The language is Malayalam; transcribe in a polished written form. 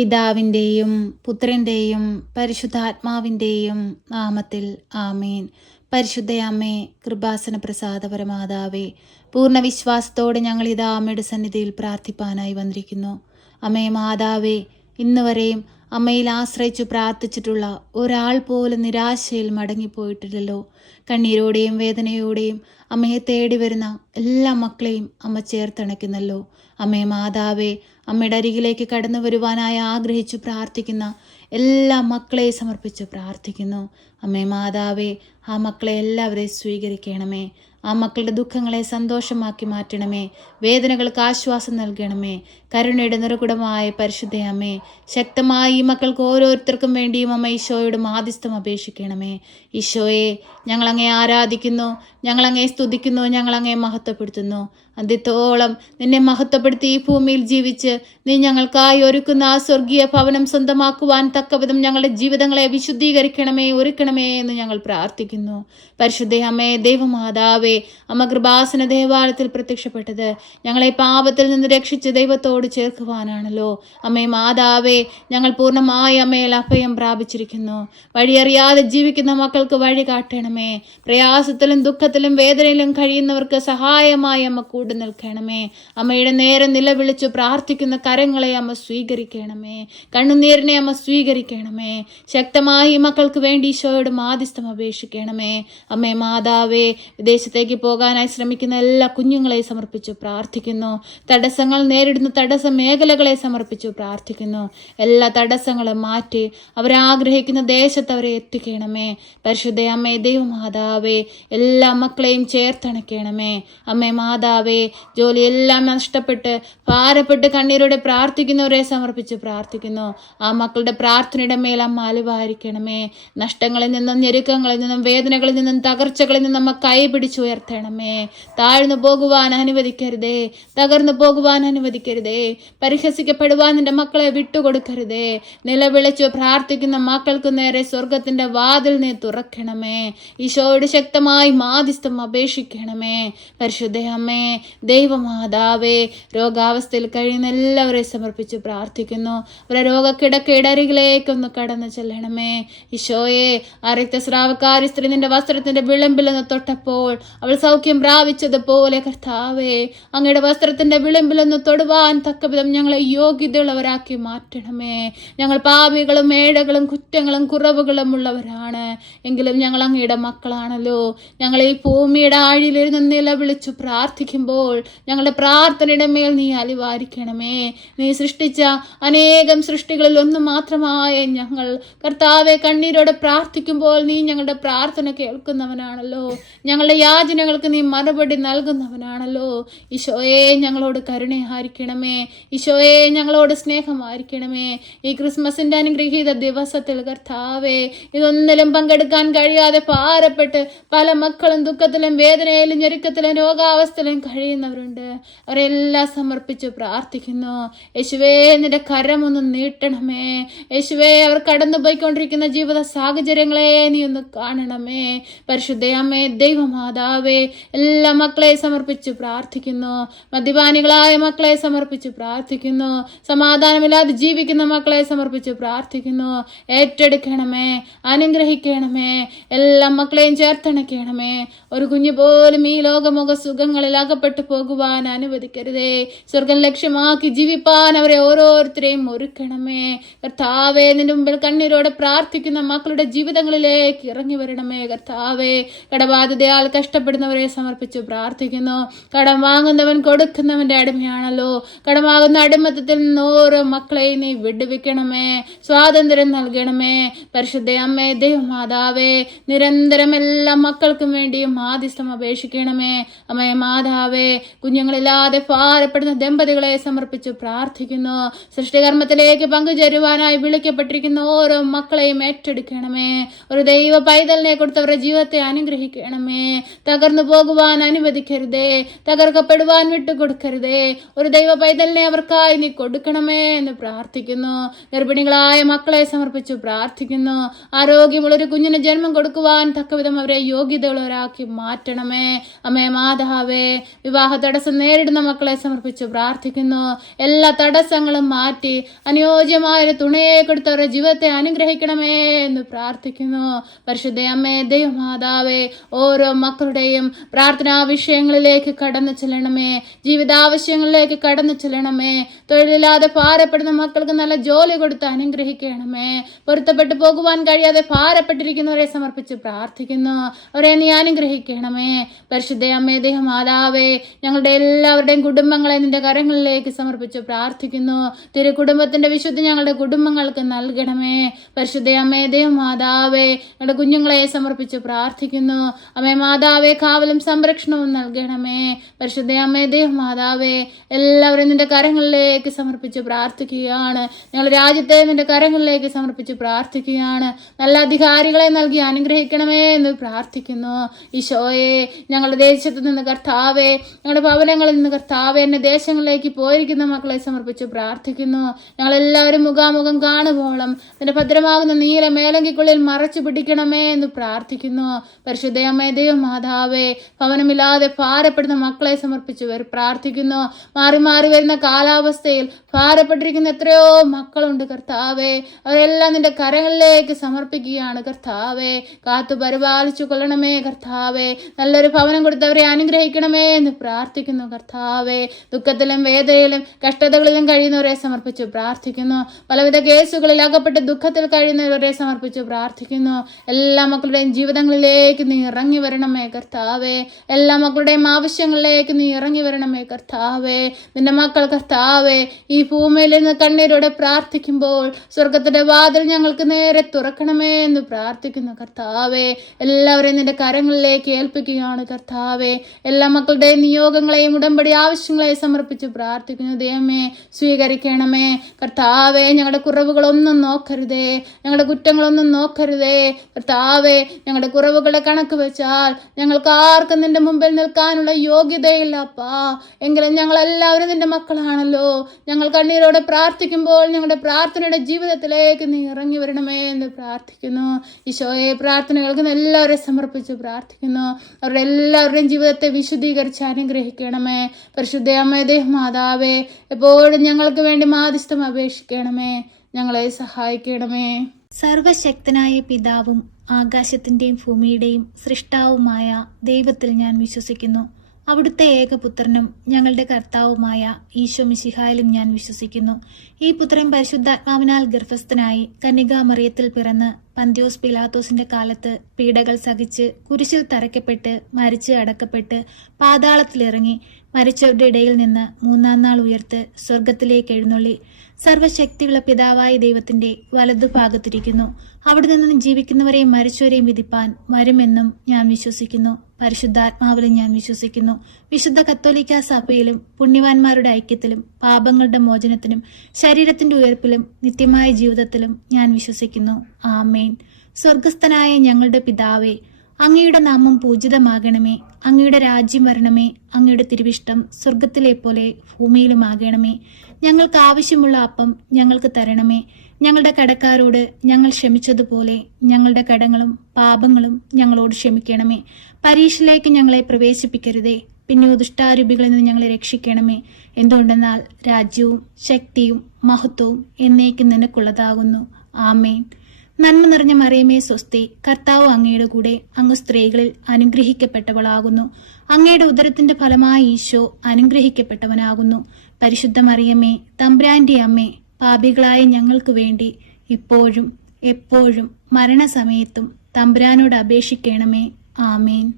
പിതാവിൻ്റെയും പുത്രൻ്റെയും പരിശുദ്ധാത്മാവിൻ്റെയും നാമത്തിൽ ആമേൻ. പരിശുദ്ധയമ്മേ, കൃപാസന പ്രസാദപരമാതാവേ, പൂർണ്ണ വിശ്വാസത്തോടെ ഞങ്ങളിതാ അമ്മയുടെ സന്നിധിയിൽ പ്രാർത്ഥിപ്പാനായി വന്നിരിക്കുന്നു. അമ്മേ മാതാവേ, ഇന്നുവരെയും അമ്മയിൽ ആശ്രയിച്ചു പ്രാർത്ഥിച്ചിട്ടുള്ള ഒരാൾ പോലും നിരാശയിൽ മടങ്ങിപ്പോയിട്ടില്ലല്ലോ. കണ്ണീരോടെയും വേദനയോടെയും അമ്മയെ തേടി വരുന്ന എല്ലാ മക്കളെയും അമ്മ ചേർത്തണയ്ക്കുന്നല്ലോ. അമ്മേ മാതാവേ, അമ്മയുടെ അരികിലേക്ക് കടന്നു വരുവാനായി ആഗ്രഹിച്ചു പ്രാർത്ഥിക്കുന്ന എല്ലാ മക്കളെയും സമർപ്പിച്ച് പ്രാർത്ഥിക്കുന്നു. അമ്മേ മാതാവേ, ആ മക്കളെ എല്ലാവരെയും സ്വീകരിക്കണമേ. ആ മക്കളുടെ ദുഃഖങ്ങളെ സന്തോഷമാക്കി മാറ്റണമേ. വേദനകൾക്ക് ആശ്വാസം നൽകണമേ. കരുണയുടെ നിറകുടമായ പരിശുദ്ധയമ്മേ, ശക്തമായി ഈ മക്കൾക്ക് ഓരോരുത്തർക്കും വേണ്ടിയും അമ്മ ഈശോയോട് മാധ്യസ്ഥം അപേക്ഷിക്കണമേ. ഈശോയെ, ഞങ്ങളങ്ങേ ആരാധിക്കുന്നു, ഞങ്ങളങ്ങേ സ്തുതിക്കുന്നു, ഞങ്ങളങ്ങേ മഹത്വപ്പെടുത്തുന്നു. അന്ത്യത്തോളം നിന്നെ മഹത്വപ്പെടുത്തി ഈ ഭൂമിയിൽ ജീവിച്ച് നീ ഞങ്ങൾക്കായി ഒരുക്കുന്ന ആ സ്വർഗീയ ഭവനം സ്വന്തമാക്കുവാൻ തക്കവിധം ഞങ്ങളുടെ ജീവിതങ്ങളെ വിശുദ്ധീകരിക്കണമേ, ഒരുക്കണമേ എന്ന് ഞങ്ങൾ പ്രാർത്ഥിക്കുന്നു. പരിശുദ്ധയമ്മേ, ദൈവമാതാവേ, അമ്മ കൃപാസന ദേവാലയത്തിൽ പ്രത്യക്ഷപ്പെട്ടത് ഞങ്ങളെ പാപത്തിൽ നിന്ന് രക്ഷിച്ച് ദൈവത്തോട് ചേർക്കുവാനാണല്ലോ. അമ്മേ മാതാവേ, ഞങ്ങൾ പൂർണ്ണമായി അമ്മയിൽ അഭയം പ്രാപിച്ചിരിക്കുന്നു. വഴിയറിയാതെ ജീവിക്കുന്ന മക്കൾക്ക് വഴി കാട്ടണമേ. പ്രയാസത്തിലും ദുഃഖത്തിലും വേദനയിലും കഴിയുന്നവർക്ക് സഹായമായി അമ്മ കൂടെ നിൽക്കണമേ. അമ്മയുടെ നേരെ നിലവിളിച്ചു പ്രാർത്ഥിക്കുന്ന കരങ്ങളെ അമ്മ സ്വീകരിക്കണമേ. കണ്ണുനീരിനെ അമ്മ സ്വീകരിക്കണമേ. ശക്തമായി മക്കൾക്ക് വേണ്ടി ഈശോയോട് മാധ്യസ്ഥം അപേക്ഷിക്കണമേ. അമ്മേ മാതാവേ, വിദേശത്തേക്ക് പോകാനായി ശ്രമിക്കുന്ന എല്ലാ കുഞ്ഞുങ്ങളെയും സമർപ്പിച്ചു പ്രാർത്ഥിക്കുന്നു. തടസ്സങ്ങൾ നേരിടുന്ന തടസ്സ മേഖലകളെ സമർപ്പിച്ചു പ്രാർത്ഥിക്കുന്നു. എല്ലാ തടസ്സങ്ങളും മാറ്റി അവരാഗ്രഹിക്കുന്ന ദേശത്ത് അവരെ എത്തിക്കണമേ. പരിശുദ്ധ അമ്മേ, ദൈവമാതാവേ, എല്ലാ മക്കളെയും ചേർത്തണയ്ക്കണമേ. അമ്മേ മാതാവേ, ജോലിയെല്ലാം നഷ്ടപ്പെട്ട് ഭാരപ്പെട്ട് കണ്ണീരോടെ പ്രാർത്ഥിക്കുന്നവരെ സമർപ്പിച്ച് പ്രാർത്ഥിക്കുന്നു. ആ മക്കളുടെ പ്രാർത്ഥനയുടെ മേൽ അമ്മ അലുവായിരിക്കണമേ. നഷ്ടങ്ങളിൽ നിന്നും ഞെരുക്കങ്ങളിൽ നിന്നും വേദനകളിൽ നിന്നും തകർച്ചകളിൽ നിന്നും അമ്മ കൈ പിടിച്ചുയർത്തണമേ. താഴ്ന്നു പോകുവാൻ അനുവദിക്കരുതേ, തകർന്നു പോകുവാൻ അനുവദിക്കരുതേ. പരിഹസിക്കപ്പെടുവാൻ നിന്റെ മക്കളെ വിട്ടുകൊടുക്കരുതേ. നിലവിളിച്ചു പ്രാർത്ഥിക്കുന്ന മക്കൾക്ക് നേരെ സ്വർഗത്തിന്റെ വാതിൽ നീ തുറക്കണമേ. ഈശോയോട് ശക്തമായി മാധ്യസ്ഥം അപേക്ഷിക്കണമേ. പരിശുദ്ധ അമ്മേ, ദൈവമാതാവേ, രോഗാവസ്ഥയിൽ കഴിയുന്ന എല്ലാവരെയും സമർപ്പിച്ച് പ്രാർത്ഥിക്കുന്നു. അവരെ രോഗക്കിടക്കയിടരികിലേക്കൊന്ന് കടന്നു ചെല്ലണമേ. ഈശോയെ, ആ രക്തസ്രാവക്കാരി സ്ത്രീ നിന്റെ വസ്ത്രത്തിന്റെ വിളിമ്പിലൊന്ന് തൊട്ടപ്പോൾ അവൾ സൗഖ്യം പ്രാപിച്ചതുപോലെ കർത്താവേ, അങ്ങയുടെ വസ്ത്രത്തിന്റെ വിളിമ്പിലൊന്ന് തൊടുവാൻ തക്കവിധം ഞങ്ങളെ യോഗ്യതയുള്ളവരാക്കി മാറ്റണമേ. ഞങ്ങൾ പാപികളും ഏഴകളും കുറ്റങ്ങളും കുറവുകളും ഉള്ളവരാണ്. എങ്കിലും ഞങ്ങൾ അങ്ങയുടെ മക്കളാണല്ലോ. ഞങ്ങൾ ഈ ഭൂമിയുടെ ആഴിയിലിരുന്ന് നിലവിളിച്ചു പ്രാർത്ഥിക്കുമ്പോൾ ഞങ്ങളുടെ പ്രാർത്ഥനയുടെ മേൽ നീ അലിവാരിക്കണമേ. നീ സൃഷ്ടിച്ച അനേകം സൃഷ്ടികളിൽ ഒന്ന് മാത്രമായ ഞങ്ങൾ കർത്താവെ കണ്ണീരോടെ പ്രാർത്ഥിക്കുമ്പോൾ നീ ഞങ്ങളുടെ പ്രാർത്ഥന കേൾക്കുന്നവനാണല്ലോ. ഞങ്ങളുടെ യാചനകൾക്ക് നീ മറുപടി നൽകുന്നവനാണല്ലോ. ഈശോയെ, ഞങ്ങളോട് കരുണയായിരിക്കണമേ. ഈശോയെ, ഞങ്ങളോട് സ്നേഹമായിരിക്കണമേ. ഈ ക്രിസ്മസിന്റെ അനുഗ്രഹീത ദിവസത്തിൽ കർത്താവെ, ഇതൊന്നിലും പങ്കെടുക്കാൻ കഴിയാതെ ഭാരപ്പെട്ട് പല മക്കളും ദുഃഖത്തിലും വേദനയിലും ഞെരുക്കത്തിലും രോഗാവസ്ഥയിലും കഴിയുന്നവരുണ്ട്. അവരെല്ലാം സമർപ്പിച്ച് പ്രാർത്ഥിക്കുന്നു. യേശുവേ, നിന്റെ കരമൊന്ന് നീട്ടണമേ. യേശുവേ, അവർ കടന്നു പോയിക്കൊണ്ടിരിക്കുന്ന ജീവിത സാഹചര്യങ്ങളെ നീ ഒന്ന് കാണണമേ. പരിശുദ്ധയമ്മേ, ദൈവമാതാവേ, എല്ലാ മക്കളെ സമർപ്പിച്ച് പ്രാർത്ഥിക്കുന്നു. മദ്യപാനികളായ മക്കളെ സമർപ്പിച്ച് പ്രാർത്ഥിക്കുന്നു. സമാധാനമില്ലാതെ ജീവിക്കുന്ന മക്കളെ സമർപ്പിച്ച് പ്രാർത്ഥിക്കുന്നു. ഏറ്റെടുക്കണമേ, അനുഗ്രഹിക്കണമേ. എല്ലാ മക്കളെയും ചേർത്തണയ്ക്കണമേ. ഒരു കുഞ്ഞു പോലും ഈ ലോകമുഖ സുഖങ്ങളിൽ അകപ്പെട്ടു പോകുവാൻ അനുവദിക്കരുതേ. സ്വർഗം ലക്ഷ്യമാക്കി ജീവിപ്പാൻ അവരെ ഓരോരുത്തരെയും ഒരുക്കണമേ. കർത്താവേ, നിന്റെ മുമ്പിൽ കണ്ണീരോടെ പ്രാർത്ഥിക്കുന്ന മക്കളുടെ ജീവിതങ്ങളിലേക്ക് ഇറങ്ങി വരണമേ. കർത്താവേ, കടബാധ്യതയാൽ കഷ്ടപ്പെടുന്നവരെ സമർപ്പിച്ച് പ്രാർത്ഥിക്കുന്നു. കടം വാങ്ങുന്നവൻ കൊടുക്കുന്നവന്റെ അടിമയാണല്ലോ. കടമാകുന്ന അടിമത്തത്തിൽ നിന്ന് ഓരോ മക്കളെയും നീ വിടുവിക്കണമേ. സ്വാതന്ത്ര്യം നൽകണമേ. പരിശുദ്ധ അമ്മേ, ദൈവമാതാവേ, നിരന്തരം എല്ലാ മക്കൾക്കും വേണ്ടിയും മാധ്യസ്ഥം അപേക്ഷിക്കണമേ. അമ്മേ മാതാവേ, കുഞ്ഞുങ്ങളില്ലാതെ ഭാരപ്പെടുന്ന ദമ്പതികളെ സമർപ്പിച്ച് പ്രാർത്ഥിക്കുന്നു. സൃഷ്ടികർമ്മത്തിലേക്ക് പങ്കുചേരുവാനായി വിളിക്കപ്പെട്ടിരിക്കുന്ന ഓരോ മക്കളെയും ഏറ്റെടുക്കണമേ. ഒരു ദൈവ പൈതലിനെ കൊടുത്തവരുടെ ജീവിതത്തെ അനുഗ്രഹിക്കണമേ. തകർന്നു പോകുവാൻ അനുവദിക്കരുതേ. തകർക്കപ്പെടുവാൻ വിട്ടുകൊടുക്കരുതേ. ഒരു ദൈവ പൈതലിനെ അവർക്കായി നീ കൊടുക്കണമേ എന്ന് പ്രാർത്ഥിക്കുന്നു. ഗർഭിണികളായ മക്കളെ സമർപ്പിച്ചു പ്രാർത്ഥിക്കുന്നു. ആരോഗ്യമുള്ളൊരു കുഞ്ഞിന് ജന്മം കൊടുക്കുവാൻ തക്കവിധം അവരെ യോഗ്യതയുള്ളവരാക്കി മാറ്റണമേ. അമ്മേ മാതാവേ, വിവാഹ തടസ്സം നേരിടുന്ന മക്കളെ സമർപ്പിച്ച് പ്രാർത്ഥിക്കുന്നു. എല്ലാ തടസ്സങ്ങളും മാറ്റി അനുയോജ്യമായ തുണയെ കൊടുത്ത് അവരുടെ ജീവിതത്തെ അനുഗ്രഹിക്കണമേ എന്ന് പ്രാർത്ഥിക്കുന്നു. പരിശുദ്ധ അമ്മേ, ദൈവമാതാവേ, ഓരോ മക്കളുടെയും പ്രാർത്ഥനാ വിഷയങ്ങളിലേക്ക് കടന്നു ചെല്ലണമേ. ജീവിതാവശ്യങ്ങളിലേക്ക് കടന്നു ചെല്ലണമേ. തൊഴിലില്ലാതെ ഭാരപ്പെടുന്ന മക്കൾക്ക് നല്ല ജോലി കൊടുത്ത് അനുഗ്രഹിക്കണമേ. പൊരുത്തപ്പെട്ടു പോകുവാൻ കഴിയാതെ ഭാരപ്പെട്ടിരിക്കുന്നവരെ സമർപ്പിച്ച് പ്രാർത്ഥിക്കുന്നു. അവരെ നീ അനുഗ്രഹിക്കണമേ. പരിശുദ്ധ അമ്മേ, ദൈവമാതാവേ, ഞങ്ങളുടെ എല്ലാവരുടെയും കുടുംബങ്ങളെ നിന്റെ കരങ്ങളിലേക്ക് സമർപ്പിച്ച് പ്രാർത്ഥിക്കുന്നു. തിരു കുടുംബത്തിന്റെ വിശുദ്ധി ഞങ്ങളുടെ കുടുംബങ്ങൾക്ക് നൽകണമേ. പരിശുദ്ധ അമ്മേ, ദൈവമാതാവേ, ഞങ്ങളുടെ കുഞ്ഞുങ്ങളെ സമർപ്പിച്ച് പ്രാർത്ഥിക്കുന്നു. അമ്മേ മാതാവേ, കാവലും സംരക്ഷണവും നൽകണമേ. പരിശുദ്ധ അമ്മേ, ദൈവമാതാവേ, എല്ലാവരും നിന്റെ കരങ്ങളിലേക്ക് സമർപ്പിച്ച് പ്രാർത്ഥിക്കുകയാണ്. ഞങ്ങൾ രാജ്യത്തെ നിന്റെ കരങ്ങളിലേക്ക് സമർപ്പിച്ച് പ്രാർത്ഥിക്കുകയാണ്. നല്ല അധികാരികളെ നൽകി അനുഗ്രഹിക്കണമേ എന്ന് പ്രാർത്ഥിക്കുന്നു. ഈശോയെ, ഞങ്ങളുടെ ദേശത്ത് നിന്ന് കർത്താവേ, ഞങ്ങളുടെ ഭവനങ്ങളിൽ നിന്ന് കർത്താവേ, എന്നെ ദേശങ്ങളിലേക്ക് പോയിരിക്കുന്ന മക്കളെ സമർപ്പിച്ച് പ്രാർത്ഥിക്കുന്നു. ഞങ്ങളെല്ലാവരും മുഖാമുഖം കാണുമ്പോളം നിന്റെ ഭദ്രമാകുന്ന നീല മേലങ്കിക്കുള്ളിൽ മറച്ചു പിടിക്കണമേ എന്ന് പ്രാർത്ഥിക്കുന്നു. പരിശുദ്ധ അമ്മേ, ദൈവമാതാവേ, ഭവനമില്ലാതെ ഭാരപ്പെടുന്ന മക്കളെ സമർപ്പിച്ച് പ്രാർത്ഥിക്കുന്നു. മാറി മാറി വരുന്ന കാലാവസ്ഥയിൽ ഭാരപ്പെട്ടിരിക്കുന്ന എത്രയോ മക്കളുണ്ട് കർത്താവേ. അവരെല്ലാം നിന്റെ കരങ്ങളിലേക്ക് സമർപ്പിക്കുകയാണ് കർത്താവേ. കാത്തു പരിപാലിച്ചു കൊള്ളണമേ കർത്താവേ. നല്ലൊരു ഭവനം കൊടുത്തവരെ അനുഗ്രഹിക്കണമേ എന്ന് പ്രാർത്ഥിക്കുന്നു കർത്താവേ. ദുഃഖത്തിലും വേദനയിലും കഷ്ടതകളിലും കഴിയുന്നവരെ സമർപ്പിച്ച് പ്രാർത്ഥിക്കുന്നു. പലവിധ കേസുകളിൽ അകപ്പെട്ട് ദുഃഖത്തിൽ കഴിയുന്നവരെ സമർപ്പിച്ച് പ്രാർത്ഥിക്കുന്നു. എല്ലാ മക്കളുടെയും ജീവിതങ്ങളിലേക്ക് നീ ഇറങ്ങി വരണമേ കർത്താവേ. എല്ലാ മക്കളുടെയും ആവശ്യങ്ങളിലേക്ക് നീ ഇറങ്ങി വരണമേ കർത്താവേ. നിന്റെ മക്കൾ കർത്താവേ, ഈ ഭൂമിയിൽ നിന്ന് കണ്ണീരോടെ പ്രാർത്ഥിക്കുമ്പോൾ സ്വർഗത്തിന്റെ വാതിൽ ഞങ്ങൾക്ക് നേരെ തുറക്കണമേ എന്ന് പ്രാർത്ഥിക്കുന്നു കർത്താവേ. എല്ലാവരെയും നിന്റെ കരങ്ങളിലേക്ക് ഏൽപ്പിക്കുകയാണ് കർത്താവേ. എല്ലാ മക്കളുടെയും നിയോഗങ്ങളെയും ഉടമ്പടി ആവശ്യങ്ങളെയും സമർപ്പിച്ച് പ്രാർത്ഥിക്കുന്നു. ദൈവമേ, സ്വീകരിക്കണമേ കർത്താവേ. ഞങ്ങളുടെ കുറവുകളൊന്നും നോക്കരുതേ, ഞങ്ങളുടെ കുറ്റങ്ങളൊന്നും നോക്കരുതേ കർത്താവേ. ഞങ്ങളുടെ കുറവുകളുടെ കണക്ക് വെച്ചാൽ ഞങ്ങൾക്ക് ആർക്കും നിന്റെ മുമ്പിൽ നിൽക്കാനുള്ള യോഗ്യതയില്ല അപ്പാ. എങ്കിലും ഞങ്ങളെല്ലാവരും നിന്റെ മക്കളാണല്ലോ. ഞങ്ങൾ കണ്ണീരോടെ പ്രാർത്ഥിക്കുമ്പോൾ ഞങ്ങളുടെ പ്രാർത്ഥനയുടെ ജീവിതത്തിലേക്ക് നീ ഇറങ്ങി വരണമേ എന്ന് പ്രാർത്ഥിക്കുന്നു. ഈശോയെ, പ്രാർത്ഥനകൾക്ക് എല്ലാവരെയും സമർപ്പിച്ച് പ്രാർത്ഥിക്കുന്നു. അവരുടെ എല്ലാവരുടെയും ജീവിതത്തെ വിശുദ്ധീകരിച്ച് അനുഗ്രഹിക്കണമേ. പരിശുദ്ധ അമ്മേ, ദൈവമാതാവേ, എപ്പോഴും ഞങ്ങൾക്ക് വേണ്ടി മാധ്യസ്ഥം അപേക്ഷിക്കണമേ. ഞങ്ങളെ സഹായിക്കണമേ. സർവശക്തനായ പിതാവും ആകാശത്തിന്റെയും ഭൂമിയുടെയും സൃഷ്ടാവുമായ ദൈവത്തിൽ ഞാൻ വിശ്വസിക്കുന്നു. അവിടുത്തെ ഏകപുത്രനും ഞങ്ങളുടെ കർത്താവുമായ ഈശോ മിശിഹായിലും ഞാൻ വിശ്വസിക്കുന്നു. ഈ പുത്രൻ പരിശുദ്ധാത്മാവിനാൽ ഗർഭസ്ഥനായി കന്യകാമറിയത്തിൽ പിറന്ന് പന്തിയോസ് പിലാത്തോസിന്റെ കാലത്ത് പീഡകൾ സഹിച്ച് കുരിശിൽ തറയ്ക്കപ്പെട്ട് മരിച്ച് അടക്കപ്പെട്ട് പാതാളത്തിലിറങ്ങി മരിച്ചവരുടെ ഇടയിൽ നിന്ന് മൂന്നാം നാൾ ഉയർത്ത് സ്വർഗത്തിലേക്ക് എഴുന്നള്ളി സർവശക്തിയുള്ള പിതാവായ ദൈവത്തിന്റെ വലതുഭാഗത്തിരിക്കുന്നു. അവിടെ നിന്ന് ജീവിക്കുന്നവരെയും മരിച്ചവരെയും വിധിപ്പാൻ വരുമെന്നും ഞാൻ വിശ്വസിക്കുന്നു. പരിശുദ്ധാത്മാവിലും ഞാൻ വിശ്വസിക്കുന്നു. വിശുദ്ധ കത്തോലിക്ക സഭയിലും പുണ്യവാന്മാരുടെ ഐക്യത്തിലും പാപങ്ങളുടെ മോചനത്തിനും ശരീരത്തിന്റെ ഉയർപ്പിലും നിത്യമായ ജീവിതത്തിലും ഞാൻ വിശ്വസിക്കുന്നു. ആമേൻ. സ്വർഗസ്ഥനായ ഞങ്ങളുടെ പിതാവേ, അങ്ങയുടെ നാമം പൂജിതമാകണമേ. അങ്ങയുടെ രാജ്യം വരണമേ. അങ്ങയുടെ തിരുവിഷ്ടം സ്വർഗത്തിലെ പോലെ ഭൂമിയിലുമാകണമേ. ഞങ്ങൾക്ക് ആവശ്യമുള്ള അപ്പം ഞങ്ങൾക്ക് തരണമേ. ഞങ്ങളുടെ കടക്കാരോട് ഞങ്ങൾ ക്ഷമിച്ചതുപോലെ ഞങ്ങളുടെ കടങ്ങളും പാപങ്ങളും ഞങ്ങളോട് ക്ഷമിക്കണമേ. പരീക്ഷയിലേക്ക് ഞങ്ങളെ പ്രവേശിപ്പിക്കരുതേ, പിന്നെ ദുഷ്ടാരൂപികളിൽ നിന്ന് ഞങ്ങളെ രക്ഷിക്കണമേ. എന്തുകൊണ്ടെന്നാൽ രാജ്യവും ശക്തിയും മഹത്വവും എന്നേക്കും നിനക്കുള്ളതാകുന്നു. ആമേൻ. നന്മ നിറഞ്ഞ മറിയമേ സ്വസ്തി, കർത്താവ് അങ്ങയുടെ കൂടെ, അങ്ങ് സ്ത്രീകളിൽ അനുഗ്രഹിക്കപ്പെട്ടവളാകുന്നു. അങ്ങയുടെ ഉദരത്തിന്റെ ഫലമായി ഈശോ അനുഗ്രഹിക്കപ്പെട്ടവനാകുന്നു. പരിശുദ്ധ മറിയമേ, തമ്പുരാന്റെ അമ്മേ, പാപികളായ ഞങ്ങൾക്ക് വേണ്ടി ഇപ്പോഴും എപ്പോഴും മരണസമയത്തും തമ്പുരാനോട് അപേക്ഷിക്കണമേ. ആമേൻ.